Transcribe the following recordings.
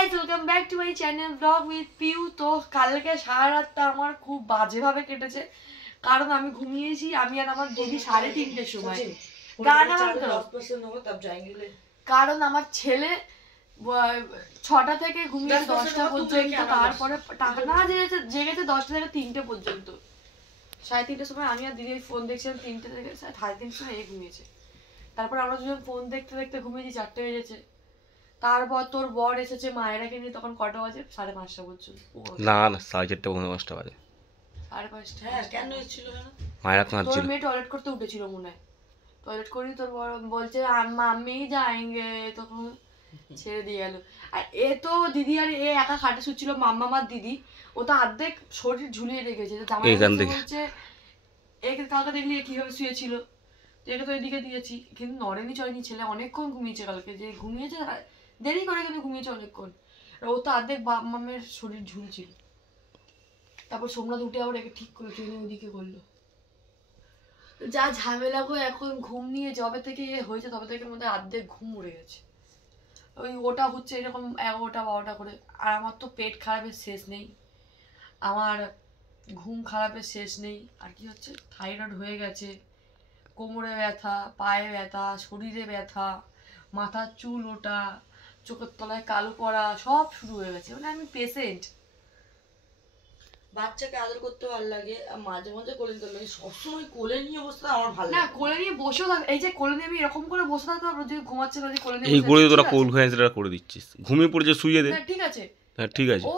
Guys welcome back to my channel blog with Piu. তো কালকে সারা রাতটা আমার খুব বাজেভাবে কেটেছে, কারণ আমি ঘুমিয়েছি আমি আর আমার দিদি 3:30টার সময়। কারণ আমার ছেলে 6টা থেকে ঘুমিয়ে 10টা পর্যন্ত, তারপরে টাকা না জেগেছে 10টা থেকে 3টে পর্যন্ত। 3:30টার সময় আমি আর দিদি ফোন দেখছিলাম, 3টে থেকে 3:30টার সময় ঘুমিয়েছে। তারপর আমরা দুজন ফোন দেখতে দেখতে ঘুমিয়েছি, 4টে বেজেছে। তারপর তোর বর এসেছে মায়েরাকে নিয়ে, তখন কটা বাজে? 5:30 বলছিল। না না 4:30 5:30 বাজে। 5:30? হ্যাঁ কেন এসেছিল? মায়েরা কাঁদছিল। তোর মেয়ে টয়লেট করতে উঠেছিল মনে হয়, টয়লেট করি তোর বর বলছে মাম্মি যাएंगे, তখন ছেড়ে দিয়ে গেল। আর এ তো দিদি আর এ একা খাটে শুচ্ছিল, মাম্মা আমার দিদি, ও তো অর্ধেক শরীর ঝুলিয়ে রেখেছে। বলছে একে কালকে দেখলি কিভাবে শুয়েছিল, একে তো এদিকে দিয়েছি, কিন্তু নড়েনি চড়েনি, ছেলে অনেকক্ষণ ঘুমিয়েছে কালকে, যে ঘুমিয়েছে দেরি করে কিন্তু ঘুমিয়েছে অনেকক্ষণ। ও তো অর্ধেক বাপ মামের শরীর ঝুলছিল। তারপর সোমনাথ উঠে আবার একে ঠিক করে ট্রেনে ওদিকে করলো। যা ঝামেলা গো, এখন ঘুম নিয়ে যবে থেকে হয়েছে তবে থেকে মধ্যে অর্ধেক ঘুম উড়ে গেছে। ওই ওটা হচ্ছে এরকম 11টা 12টা করে। আর আমার তো পেট খারাপের শেষ নেই, আমার ঘুম খারাপের শেষ নেই। আর কি হচ্ছে, থাইরয়েড হয়ে গেছে, কোমরে ব্যথা, পায়ে ব্যথা, শরীরে ব্যথা, মাথার চুল ওঠা, চোখের তলায় কালো পড়া, সব শুরু হয়ে গেছে। মানে আমি পেশেন্ট। বাচ্চাকে আদর করতে ভালো লাগে, মাঝে মাঝে কোলে নিতে লাগে, সবসময় কোলে নিয়ে বসতে আমার ভালো না। কোলে নিয়ে বসেও থাক, এই যে কোলে নিয়ে আমি এরকম করে বসে থাকতাম, যদি ঘুমাচ্ছে না কোলে নিয়ে এই করে তোরা কোল হয়েছে করে দিচ্ছিস, ঘুমিয়ে পড়ে যে শুয়ে দে। ঠিক আছে, হ্যাঁ ঠিক আছে। ও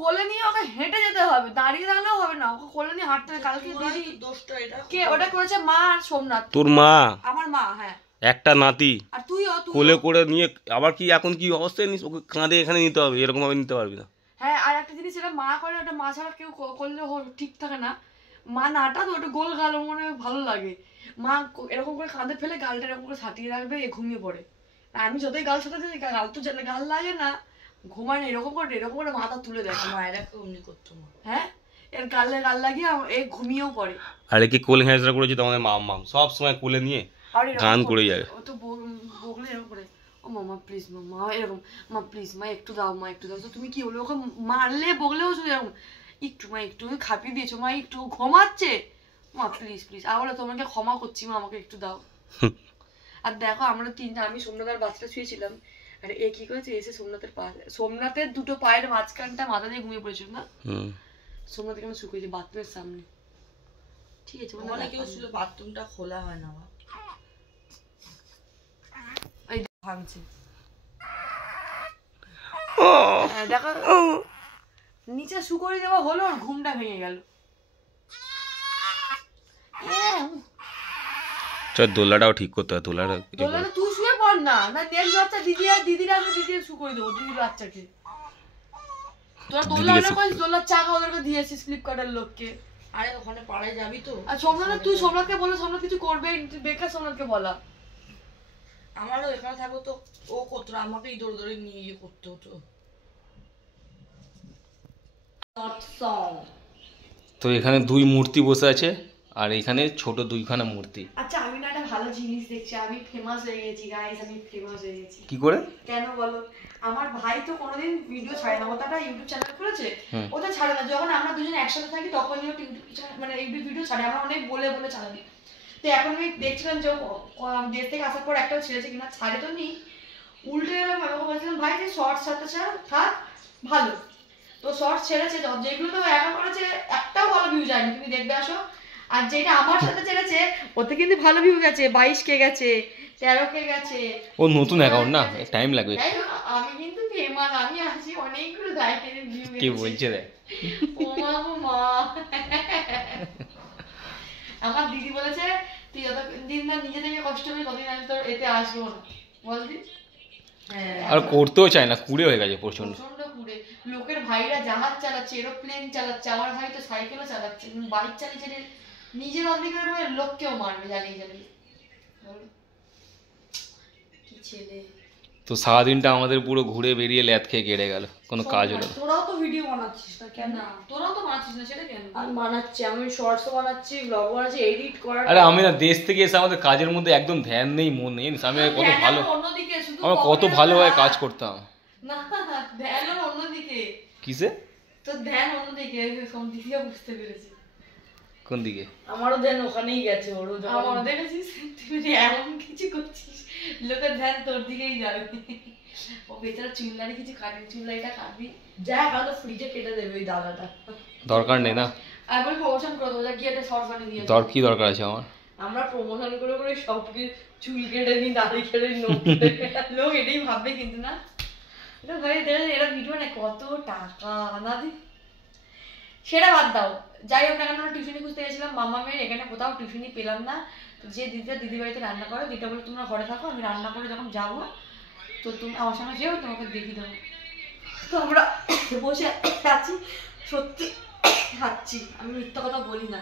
কোলে নিয়ে ওকে হেঁটে যেতে হবে, দাঁড়িয়ে থাকলেও হবে না, ওকে কোলে নিয়ে হাঁটতে হবে। কালকে দিদি দোষটা এটা কে ওটা করেছে? মা আর সোমনাথ। তোর মা? আমার মা, হ্যাঁ। একটা নাতি, আর তুইও কোলে করে নিয়ে আবার কি এখন কি অবস্থায় নিস? ওকে কাঁধে এখানে নিতে হবে, এরকম ভাবে নিতে পারবি না। হ্যাঁ, আর একটা জিনিস যেটা মা করে, ওটা মা ছাড়া কেউ করলে ঠিক থাকে না। মা নাটা তো ওটা গোল গাল মনে ভালো লাগে। মা এরকম করে কাঁধে ফেলে গালটা এরকম করে সাটিয়ে রাখবে, এ ঘুমিয়ে পড়ে। আর আমি যতই গাল সাটাতে গাল তো গাল লাগে না, ঘুমায় না, এরকম করে মাথা তুলে দেয়। মায়েরা অমনি করতো। হ্যাঁ, এর গালে গাল লাগিয়ে এ ঘুমিয়েও পড়ে। আর একে কোল হ্যাঁচড়া করেছি তোমাদের মা সব সময় কোলে নিয়ে গান করে যাবে। ও তো বগলে এরকম করে, ও মামা প্লিজ মামা, এরকম মা প্লিজ মা একটু দাও, মা একটু দাও। তো তুমি কি বলো? ওকে মারলে বগলেও শুধু এরকম একটু মা, একটু খাপিয়ে দিয়েছো মা, একটু ঘুমাচ্ছে মা প্লিজ প্লিজ। আর বলে তোমাকে ক্ষমা করছি মা, আমাকে একটু দাও। আর দেখো আমরা তিনটা, আমি সোমনাথের বাচ্চাটা শুয়েছিলাম, আর এ কি করেছে, এসে সোমনাথের দুটো পায়ের মাঝখানটা মাথা দিয়ে ঘুমিয়ে পড়েছিল না, সোমনাথ কেমন শুকিয়েছে বাথরুমের সামনে। ঠিক আছে, মানে কেউ শুলে বাথরুমটা খোলা হয় না, ভাঙছে। দেখো নিচে শুকরি দেওয়া হলো, ওর ঘুমটা ভেঙে গেল। দোলাটাও ঠিক করতে হয়। দোলাটা তুই শুয়ে পড় না, নেক্সট বাচ্চা দিদিরা আমি দিদি শুকরি দেবো, দিদির বাচ্চাকে। তোরা দোলার চাকা ওদেরকে দিয়েছিস ফ্লিপকার্টের লোককে। আরে ওখানে পাড়ায় যাবি তো। আর সোমনাথ, তুই সোমনাথকে বলে সোমনাথ কিছু করবে, বেকার সোমনাথকে বলা। আমারও এখানে থাকবো তো ও করতো, আমাকেই দৌড়ে দৌড়ে নিয়ে গিয়ে করতে হতো। তো এখানে দুই মূর্তি বসে আছে, আর এখানে ছোট দুইখানা মূর্তি। আচ্ছা আমি না একটা ভালো জিনিস দেখছি, আমি ফেমাস হয়ে গেছি গাইস, আমি ফেমাস হয়ে গেছি। কি করে? কেন বলো? আমার ভাই তো কোনোদিন ভিডিও ছাড়ে না, ও তো একটা ইউটিউব চ্যানেল খুলেছে, ওটা ছাড়ে না। যখন আমরা দুজনে একসাথে থাকি তখনই ও মানে ইউটিউব ভিডিও ছাড়ে, আমরা অনেক বলে বলে ছাড়াবি। তো এখন আমি দেখছিলাম যে দেশ থেকে আসার পর একটা ছেড়েছে কিনা, ছাড়ে তো নি, উল্টে এলাম। আমাকে বলছিলাম ভাই যে শর্টস সাথে থাক ভালো, তো শর্টস ছেড়েছে, যেগুলো তো একা করেছে একটাও ভালো ভিউ যায়নি, তুমি দেখবে আসো। আর যেটা আমার সাথে ছেড়েছে ওতে কিন্তু ভালো ভিউ গেছে, 22K গেছে, 13K গেছে। ও নতুন অ্যাকাউন্ট না, টাইম লাগবে। আমি কিন্তু ফেমাস, আমি আছি অনেকগুলো দায়িত্বের ভিউ গেছে। কি বলছে রে? ও মা আমার দিদি বলেছে তুই যতদিন না নিজে থেকে কষ্ট করবি ততদিন আমি তোর এতে আসবো না, বলদি। আর করতেও চায় না, কুড়ে হয়ে গেছে প্রচন্ড কুড়ে। লোকের ভাইরা জাহাজ চালাচ্ছে, এরোপ্লেন চালাচ্ছে, আমার ভাই তো সাইকেলও চালাচ্ছে, বাইক চালিয়ে নিজের অধিকার করে লোককেও মারবে জানিয়ে জানিয়ে। কি ছেলে! তো সারাদিনটা আমাদের পুরো ঘুরে বেরিয়ে ল্যাদ খেয়ে কেটে গেল, কোনো কাজ হলো না। তোরাও তো ভিডিও বানাচ্ছিস না কেন? তোরাও তো বানাচ্ছিস না, সেটা কেন? আমি বানাচ্ছি, আমি শর্টসও বানাচ্ছি, ব্লগ বানাচ্ছি, এডিট করা। আরে আমি না দেশ থেকে এসে আমাদের কাজের মধ্যে একদম ধ্যান নেই, মন নেই। আমি কত ভালো, আমরা কত ভালোভাবে কাজ করতাম। না ধ্যান ওর অন্যদিকে। কিসে? তো ধ্যান অন্যদিকে, দিদিও বুঝতে পেরেছি। কোন দিকে? আমারও ধ্যান ওখানেই গেছে। ওরও আমারও দেখেছিস তুই এমন কিছু করছিস, লোকের ধ্যান তোর দিকেই যাবে। ও বেচারা চুলদারি কিছু কাটেন, চুলদারিটা কাটবি যা কাল তো ফ্রিজে কেটে দেবে ওই দাদাটা। দরকার নেই না, একবার প্রমোশন করে দেবো, যা গিয়ে একটা শর্ট বানিয়ে দিয়ে কি দরকার আছে আমার? আমরা প্রমোশন করে করে সব চুল কেটে নিই, দাড়ি কেটে নিই, লোক এটাই ভাববে কিন্তু না, এটা ভাই এরা ভিডিও না কত টাকা না দি। সেটা বাদ দাও, যাই হোক না কেন আমরা টিউশনি খুঁজতে গেছিলাম মামা মেয়ের, এখানে কোথাও টিউশনি পেলাম না। তো যে দিদি বাড়িতে রান্না করে, দিদিটা বলে তোমরা ঘরে থাকো, আমি রান্না করে যখন যাবো তো তুমি আমার সঙ্গে যেও, তোমাকে দেখিয়ে দেবো। তো আমরা বসে আছি, সত্যি খাচ্ছি, আমি মিথ্যা কথা বলি না।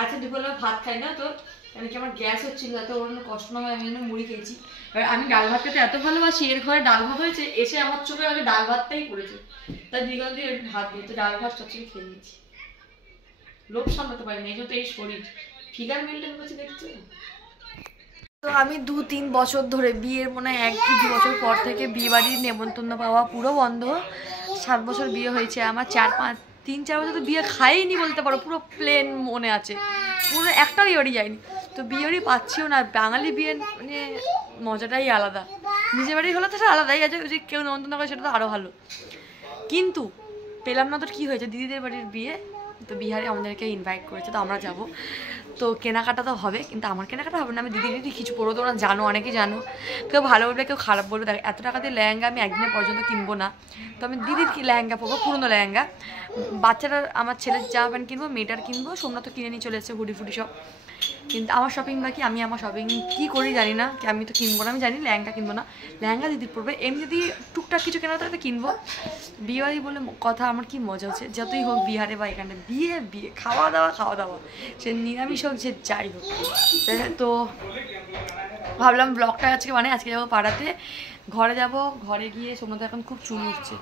আজকে দুপুরবেলা ভাত খাই না, তো মানে কি আমার গ্যাস হচ্ছিল, যাতে ওর জন্য কষ্ট না হয় আমি জন্য মুড়ি খেয়েছি। এবার আমি ডাল ভাত খেতে এত ভালোবাসি, এর ঘরে ডাল ভাত হয়েছে, এসে আমার চোখে আগে ডাল ভাতটাই পড়েছে, তাই দিগন্ত দিয়ে একটু ভাত দিয়ে তো ডাল ভাত সবচেয়ে খেয়ে নিয়েছি। লোভ সামলাতে পারিনি, এই তো এই শরীর ফিগার মেনটেন করছে দেখছো। তো আমি 2-3 বছর ধরে, বিয়ের মনে হয় 1-2 বছর পর থেকে বিয়ে বাড়ির নেমন্তন্ন পাওয়া পুরো বন্ধ। 7 বছর বিয়ে হয়েছে আমার, 3-4 বছর তো বিয়ে খাইনি বলতে পারো, পুরো প্লেন মনে আছে, পুরো একটা বিয়ে বাড়ি যায়নি। তো বিয়ে বাড়ি পাচ্ছিও না, বাঙালি বিয়ে মানে মজাটাই আলাদা, নিজের বাড়ি হলে তো সেটা আলাদাই আছে, যে কেউ নেমন্তন্ন করে সেটা তো আরও ভালো। কিন্তু পেলাম না, তো কী হয়েছে, দিদিদের বাড়ির বিয়ে, তো বিহারে আমাদেরকে ইনভাইট করেছে, তো আমরা যাব। তো কেনাকাটা তো হবে, কিন্তু আমার কেনাকাটা হবে না, আমি দিদি কিছু পরবো, তোমরা জানো, অনেকেই জানো, কেউ ভালো বলবে কেউ খারাপ বলবে। দেখ এত টাকা দিয়ে লেহেঙ্গা আমি একদিনের পর্যন্ত কিনবো না, তো আমি দিদির কি লেহেঙ্গা পরবো, পুরনো লেহেঙ্গা। বাচ্চাটার আমার ছেলের জামা প্যান্ট কিনবো, মেয়েটার কিনবো, সোমনাথ তো কিনে নিয়ে চলে এসেছে হুডি ফুডি সব। কিন্তু আমার শপিং বাকি, আমি আমার শপিং কী করি জানি না, আমি তো কিনবো না, আমি জানি লেহেঙ্গা কিনবো না, লেহেঙ্গা দিদি পরবে। এমনি যদি টুকটাক কিছু কেনা হতো কিনবো। বিয়ে বলে কথা আমার কি মজা হচ্ছে, যতই হোক বিহারে বা এখানে বিয়ে বিয়ে খাওয়া দাওয়া, সে নিরামিষ হোক যে যাই হোক। তো ভাবলাম ব্লগটা আজকে আজকে যাবো পাড়াতে, ঘরে যাব, ঘরে গিয়ে সোমনাথ এখন খুব চুল উঠছে,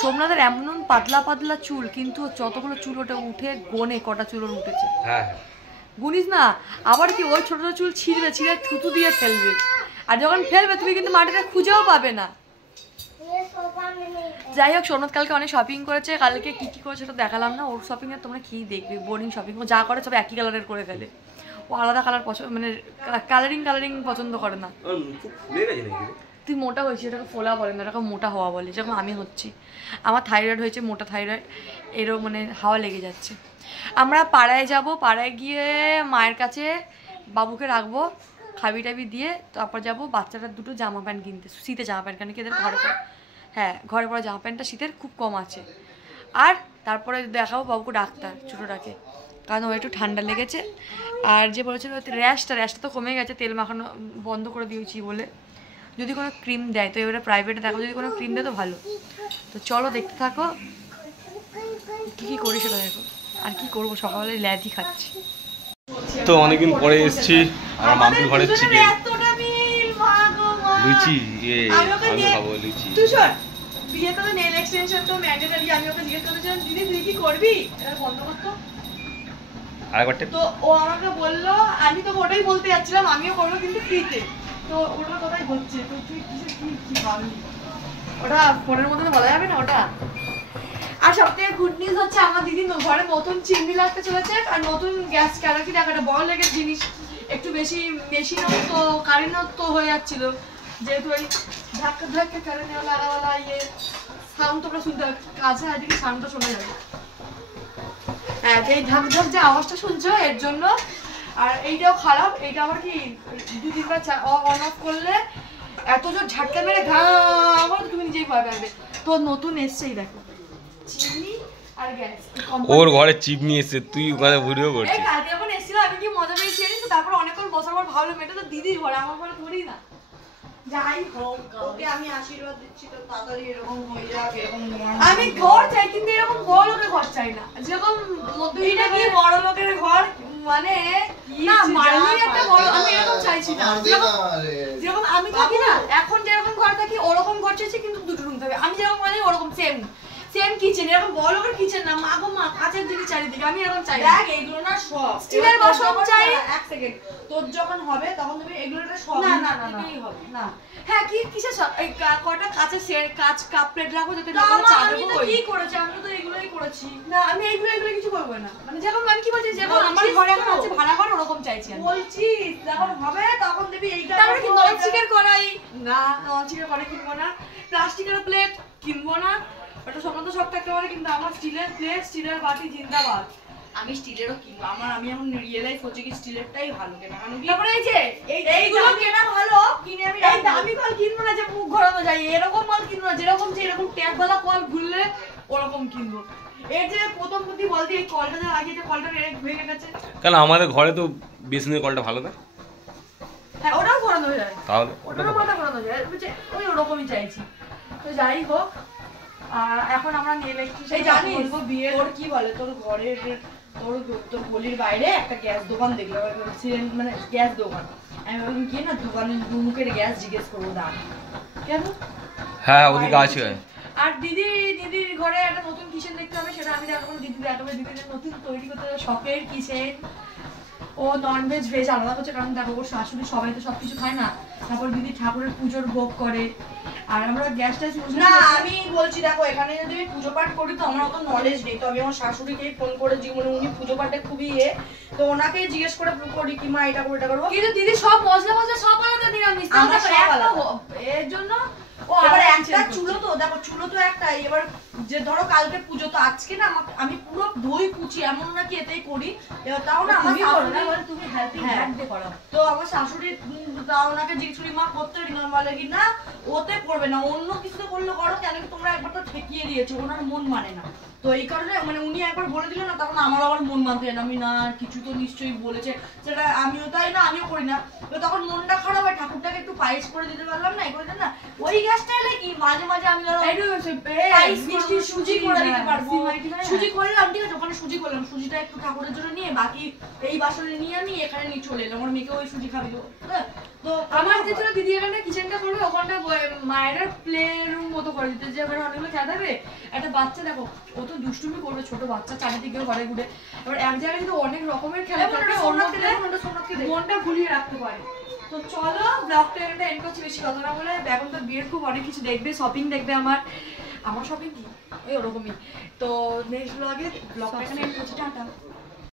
সোমনাথের এমন পাতলা পাতলা চুল, কিন্তু যতগুলো চুল ওটা উঠে গোনে কটা চুল ওর উঠেছে, গুনিস না। আবার কি ওই ছোট ছোট চুল ছিঁড়বে, থুতু দিয়ে ফেলবে, আর যখন ফেলবে তুমি কিন্তু মাটিটা খুঁজেও পাবে না। যাই হোক, সোমনাথ কালকে অনেক শপিং করেছে, কালকে কি কি করেছে সেটা দেখালাম না, ওর শপিং এর তোমরা কি দেখবে, বোরিং শপিং, ও যা করে সব একই কালারের করে ফেলে, ও আলাদা কালার পছন্দ, মানে কালারিং পছন্দ করে না। তুই মোটা হয়েছিস, এটাকে ফোলা বলে না, এটাকে মোটা হওয়া বলে, যেরকম আমি হচ্ছি, আমার থাইরয়েড হয়েছে, মোটা থাইরয়েড, এরও মানে হাওয়া লেগে যাচ্ছে। আমরা পাড়ায় যাব, পাড়ায় গিয়ে মায়ের কাছে বাবুকে রাখবো, খাবি টাবি দিয়ে তারপর যাবো বাচ্চাটার দুটো জামা প্যান্ট কিনতে, শীতের জামা প্যান্ট, কেন কি এদের ঘরে পরে, হ্যাঁ ঘরে পরে জামা প্যান্টটা শীতের খুব কম আছে। আর তারপরে দেখাবো বাবুকে ডাক্তার, ছোটোটাকে, কারণ ও একটু ঠান্ডা লেগেছে। আর যে বলেছিল র্যাশটা তো কমে গেছে, তেল মাখানো বন্ধ করে দিয়েছি বলে, যদি কোনো ক্রিম দেয়, তো এবারে প্রাইভেটে দেখো, যদি কোনো ক্রিম দেয় তো ভালো। তো চলো দেখতে থাকো কী করি সেটা দেখো। আর কি করবো, সকালে ল্যাদি খাচ্ছি। তো অনেকদিন পরে এসেছি আমার মাম্পির ঘরে, চিকেন লুচি, আমি খাবো লুচি। তুই শোন, বিয়েতে তো নেল এক্সটেনশন তো ম্যান্ডেটরি, আমি ওকে জিজ্ঞেস করেছিলাম দিদি তুই কি করবি, এটা বন্ধ করতো। তো ও আমাকে বললো, আমি তো ওটাই বলতে যাচ্ছিলাম আমিও করবো, কিন্তু ফ্রিতে। তো ওটা কোথায় হচ্ছে, তো তুই কি ভাবলি, ওটা ফোনের মধ্যে বলা যাবে না ওটা। আর সবথেকে গুড নিউজ হচ্ছে আমার দিদি ঘরে নতুন চিমনি লাগতে চলেছে, আর নতুন গ্যাস ক্যালারি টাকাটা বড় লেগের জিনিস, একটু বেশি মেশিনত্ব কারেন্টত্ব হয়ে যাচ্ছিল, যেহেতু ওই ধাক্কা কারেন্ট লাগাওয়ালা ইয়ে সাউন্ড তোমরা শুনতে কাছে আজকে সাউন্ডটা শোনা যাবে, হ্যাঁ এই ধাক যে আওয়াজটা শুনছো এর জন্য। আর এইটাও খারাপ, এইটা আবার কি 2-3 বার অন অফ করলে এত জোর ঝাটকা মেরে ঘাম, তুমি নিজেই ভয় পাবে। তো নতুন এসছেই দেখো চিমনি আর গ্যাস, ওর ঘরে চিমনি এসে তুই ওখানে ভিডিও করছিস। কালকে যখন এসেছিল আমি কি মজা পেয়েছি জানিস, তারপর অনেকক্ষণ বসার পর ভাবলাম এটা তো দিদির ঘরে, আমার ঘরে থোড়ি না। যাই হোক, ওকে আমি আশীর্বাদ দিচ্ছি তো তাড়াতাড়ি এরকম হয়ে যাক, এরকম আমি ঘর চাই, কিন্তু এরকম বড় লোকের ঘর চাই না, যেরকম মধ্যবিত্ত কি বড় লোকের ঘর, মানে না মারলি একটা বড়, আমি এরকম চাইছি না, যেরকম আমি থাকি না এখন যেরকম ঘর থাকি ওরকম ঘর চাইছি, কিন্তু দুটো রুম থাকবে, আমি যেরকম বলি ওরকম সেম সেম কিচেন, এরকম বড় করে কিচেন না, মা গো মা কাঁচের দিকে চারিদিকে, আমি এরকম চাই না। দেখ এইগুলো না সব স্টিলের বাসন চাই। এক সেকেন্ড, তোর যখন হবে তখন তুমি এগুলো না সব না না না না হবে না। হ্যাঁ কি কিসের সব এই কটা কাঁচের কাঁচ কাপ প্লেট রাখো যাতে না, লোকেরা চা আমি দেবো। তো কি করেছি, আমি তো এগুলোই করেছি। না আমি এইগুলো কিছু করবো না, মানে যেমন আমি কি বলছি, যেমন আমার ঘরে এখন আছে ভাড়া ঘর ওরকম চাইছি আমি। বলছিস যখন হবে তখন দিবি এইটা। তারপরে কি ননস্টিকের কড়াই, না ননস্টিকের কড়াই কিনবো না, প্লাস্টিকের প্লেট কিনবো না, ওটা সব তো সব থাকতে পারে, কিন্তু আমার স্টিলের প্লেট স্টিলের বাটি জিন্দাবাদ। আমি স্টিলেরও কিনবো, আমি এখন রিয়েলাইজ করছি কি স্টিলেরটাই ভালো কেনা, কারণ কি তারপরে এই যে এইগুলো কেনা ভালো, কিনে আমি এই দামি কল কিনবো না যে মুখ ঘোরানো যায়, এরকম মাল কিনবো না, যেরকম যে এরকম ট্যাপওয়ালা কল ঘুরলে ওরকম কিনবো। এই যে প্রথম প্রতি বলতে এই কলটা যে লাগিয়েছে, কলটা ভেঙে গেছে। কেন আমাদের ঘরে তো বিসনের কলটা ভালো না? হ্যাঁ ওটাও ঘোরানো যায়, তাহলে ওটারও মাথা ঘোরানো যায়, ওই ওরকমই চাইছি। তো যাই হোক, এখন আমরা নিয়ে এই জানিস বিয়ে তোর কি বলে, তোর ঘরের তোর গলির বাইরে একটা গ্যাস দোকান দেখলাম, মানে গ্যাস দোকান। আমি ভাবলাম কি না দোকানের দুমুখের গ্যাস জিজ্ঞেস করবো দাম কেন। হ্যাঁ ওদিকে আছে। আর দিদির ঘরে একটা নতুন কিচেন দেখতে হবে, সেটা আমি দেখাবো। দিদি দেখাবে, দিদির নতুন তৈরি করতে হবে শখের কিচেন। ও ননভেজ ভেজ আলাদা করছে, কারণ দেখো ওর শাশুড়ি সবাই তো সবকিছু খায় না। তারপর দিদি ঠাকুরের পুজোর ভোগ করে, আর আমরা গ্যাস ট্যাস না। আমি বলছি দেখো এখানে যদি আমি পুজো পাঠ করি তো আমার অত নলেজ নেই, তো আমি আমার শাশুড়িকেই ফোন করে জীবনে উনি পুজো পাঠে খুবই তো ওনাকেই জিজ্ঞেস করে করি কি মা এটা করবো এটা করবো। কিন্তু দিদি সব মশলা সব আলাদা নিরামিষ, আমার সব আলাদা। এর জন্য ও এবার একটা চুলো তো দেখো, চুলো তো একটাই। এবার যে ধরো কালকে পুজো, তো আজকে না আমি পুরো দই কুচি এমন নাকি এতেই করি, এবার তাও না আমার শাশুড়ি, তুমি হেল্পিং হ্যান্ড দিয়ে করো। তো আমার শাশুড়ি তাও ওনাকে জিজ্ঞেস করি মা করতে পারি না, বলে কি না ওতে করবে না, অন্য কিছুতে করলে করো, কেন কি তোমরা একবার তো ঠেকিয়ে দিয়েছো, ওনার মন মানে না। তো এই কারণে মানে উনি একবার বলে দিল না, তখন আমার আবার মন মানতে না, আমি না কিছু তো নিশ্চয়ই বলেছে, সেটা আমিও তাই না, আমিও করি না। তো তখন মনটা খারাপ হয়, ঠাকুরটাকে একটু পায়েস করে দিতে পারলাম না, করে না। ওই গ্যাসটা এলে কি মাঝে মাঝে আমি সুজি করে দিতে পারবো, সুজি করলাম ঠিক আছে, ওখানে সুজি করলাম, সুজিটা একটু ঠাকুরের জন্য নিয়ে বাকি এই বাসনে নিয়ে আমি এখানে নিয়ে চলে এলাম, আমার মেয়েকে ওই সুজি খাবি। তো আমার যেটা দিদি এখানে কিচেনটা করবে, ওখানটা মায়ের প্লে রুম মতো করে দিতে, যে ওখানে অনেকগুলো খেলা থাকবে। একটা বাচ্চা দেখো ও তো দুষ্টুমি করবে, ছোট বাচ্চা চারিদিকে ঘরে ঘুরে, এবার এক জায়গায় যদি অনেক রকমের খেলা থাকে মনটা ভুলিয়ে রাখতে পারে। তো চলো ব্লগটা এখানে এন্ড করছি, বেশি কথা না বলে। এখন তো বিয়ের খুব অনেক কিছু দেখবে, শপিং দেখবে, আমার শপিং কি ওই ওরকমই। তো নেক্সট ব্লগটা এখানে এন্ড করছি, টাটা।